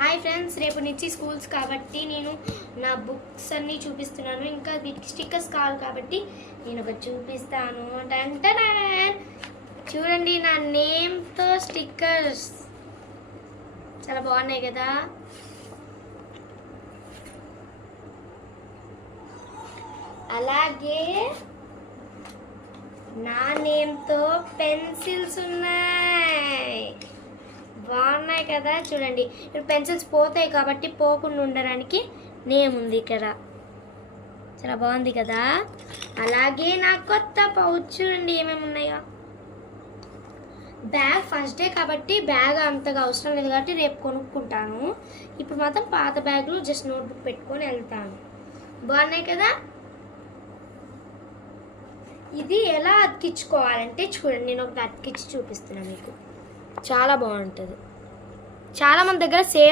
Hi friends, రేపు నుంచి schools కాబట్టి నేను నా బుక్స్ అన్నీ చూపిస్తున్నాను. ఇంకా వీటికి స్టిక్కర్స్ కావాలి కాబట్టి నేను ఒకటి చూపిస్తాను. చూడండి, నా నేమ్తో స్టిక్కర్స్ చాలా బాగున్నాయి కదా. అలాగే నా నేమ్తో పెన్సిల్స్ ఉన్నాయి, బాగున్నాయి కదా. చూడండి, ఇప్పుడు పెన్సిల్స్ పోతాయి కాబట్టి పోకుండా ఉండడానికి నేమ్ ఉంది ఇక్కడ, చాలా బాగుంది కదా. అలాగే నా కొత్త పౌచ్ చూడండి ఏమేమి ఉన్నాయో. బ్యాగ్ ఫస్ట్ డే కాబట్టి బ్యాగ్ అంతగా అవసరం లేదు కాబట్టి రేపు కొనుక్కుంటాను. ఇప్పుడు మాత్రం పాత బ్యాగ్లో జస్ట్ నోట్బుక్ పెట్టుకొని వెళ్తాను. బాగున్నాయి కదా. ఇది ఎలా అతికించుకోవాలంటే చూడండి, నేను ఒకటి అతికించి చూపిస్తున్నాను మీకు, చాలా బాగుంటుంది. చాలామంది దగ్గర సేమ్